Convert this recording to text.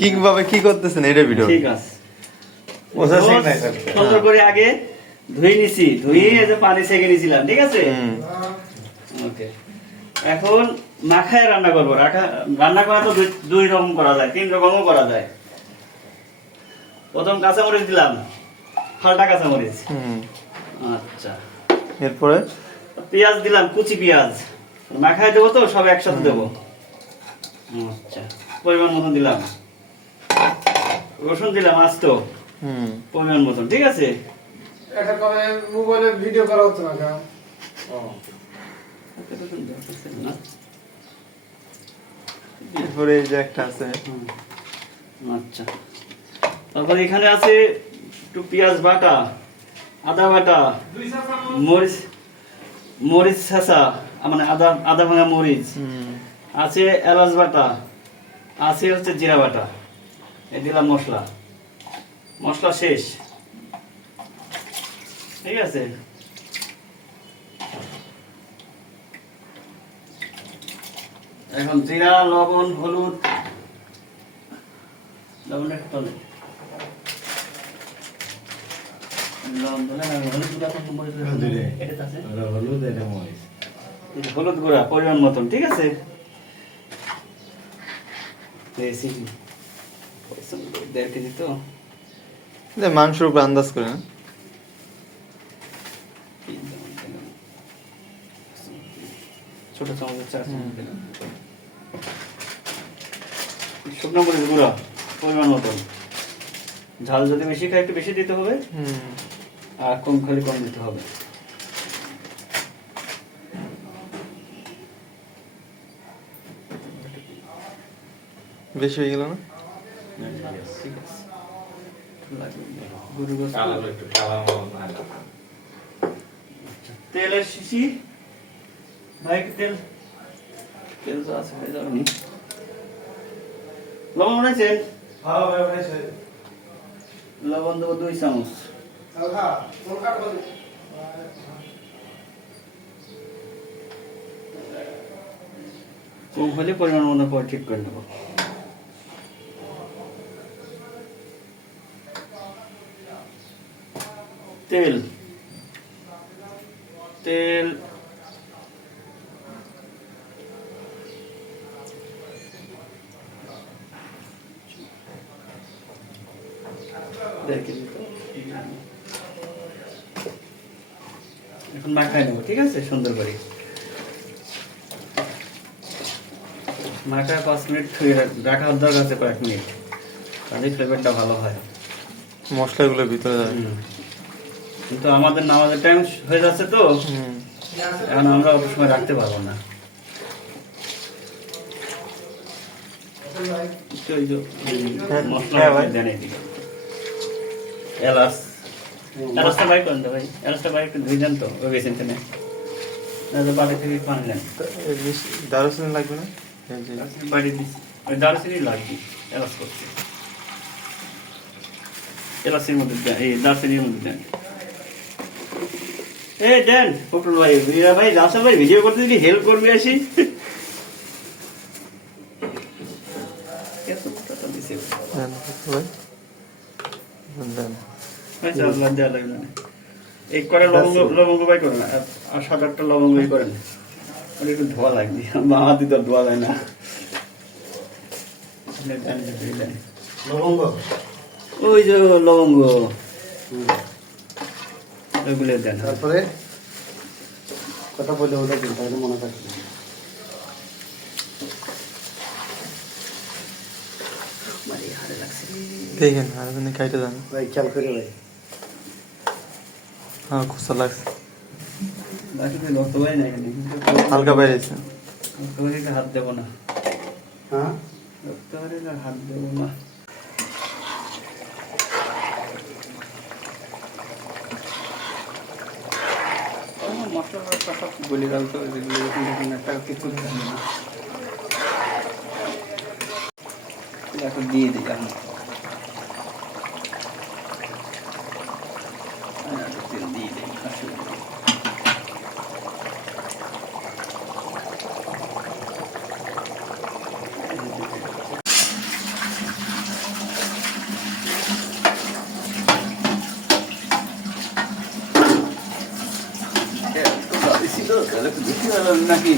কিভাবে কি করতেছেন এটা ভিডিও ঠিক আছে সুন্দর করে আগে ধুয়ে নিছি ধুয়ে এই যে পানি ছেঁকে নিছিলাম ঠিক আছে ওকে এখন মাখায় রান্না করবো রান্না করা তো দুই রকম করা যায় তিন রকমও করা যায় প্রথম কাঁচামরিচ দিলাম ফালটা কাঁচামরিচ আচ্ছা এরপরে পেঁয়াজ দিলাম কুচি পেঁয়াজ মাখায় দেবো তো সব একসাথে দেবো আচ্ছা পরিমাণ মতো দিলাম রসুন দিলাম আস্ত পরিমাণ মতন ঠিক আছে এটা করে মোবাইলে ভিডিও করা হতো না কেন এরপরে এই যে একটা আছে আচ্ছা তারপর এখানে আছে একটু পেঁয়াজ বাটা আদা বাটা মরিচ মরিচ ছেঁচা মানে আদা ভাঙা মরিচ আছে এলাচ বাটা আছে হচ্ছে জিরা বাটা এই দিলাম মশলা মশলা শেষ ঠিক আছে এখন জিরা লবণ হলুদ লবণ একটু হলুদ গুঁড়া পরিমাণ মতন ঠিক আছে দেড় কেজি তো মাংসের উপর আন্দাজ করে না ছোট চামচের 4 চামচ দিলাম শুকনো মরিচ গুঁড়া পরিমাণ মতন ঝাল যদি বেশি খায় একটু বেশি দিতে হবে আর কম খালি কম দিতে হবে বেশি হয়ে গেল না ঠিক আছে তেলের শিশি ভাই তেল তেল তো আছে হয়ে যাবে নি লবণ বানাইছেন লবণ দেবো 2 চামচ কম হলে পরিমাণ মতো পরে ঠিক করে নেব তেল তেল এখন মাখায় নেবো ঠিক আছে সুন্দর করে মাখায় 5 মিনিট রাখা দরকার আছে কয়েক মিনিট তাহলে ফ্লেভারটা ভালো হয় মশলাগুলো ভিতরে যায় কিন্তু আমাদের নামাজের টাইম হয়ে যাচ্ছে তো এখন আমরা অত সময় রাখতে পারবো না এলাচ এলাচটা বাই করেন তো ভাই এলাচটা বাই একটু ধুই দেন তো ওই বেসিন থেকে বাড়ি থেকে পানি নেন দারুচিনি লাগবে না বাড়ি দিচ্ছি ওই দারুচিনি লাগবে এলাচ করছে এলাচের মধ্যে দেন এই দারচিনির মধ্যে দেন এই দেন পটল ভাই রিয়া ভাই রাসেল ভাই ভিডিও করতে যদি হেল্প করবে আসি এই করে লবঙ্গ বাই করেন আর 7-8টা লবঙ্গই করেন ওটা একটু ধোয়া লাগবে মা হাতি তো ধোয়া যায় না লবঙ্গ ওই যে লবঙ্গ ওইগুলো দেন তারপরে কথা বলে ওটা দিন তাহলে মনে থাকবে দেখেন আর খাইতে যান ভাই খেয়াল করে ভাই হ্যাঁ খুশা লাগছে রক্ত বাইরে না এখানে হালকা বাইরেছে রক্ত বাইরে হাত দেবো না হ্যাঁ রক্ত বাইরে হাত দেবো না মশলা সব গলি গেল তো একটা কিছু এখন দিয়ে দিই এখন তেল দিয়ে দিই তাহলে একটু বেশি হলো নাকি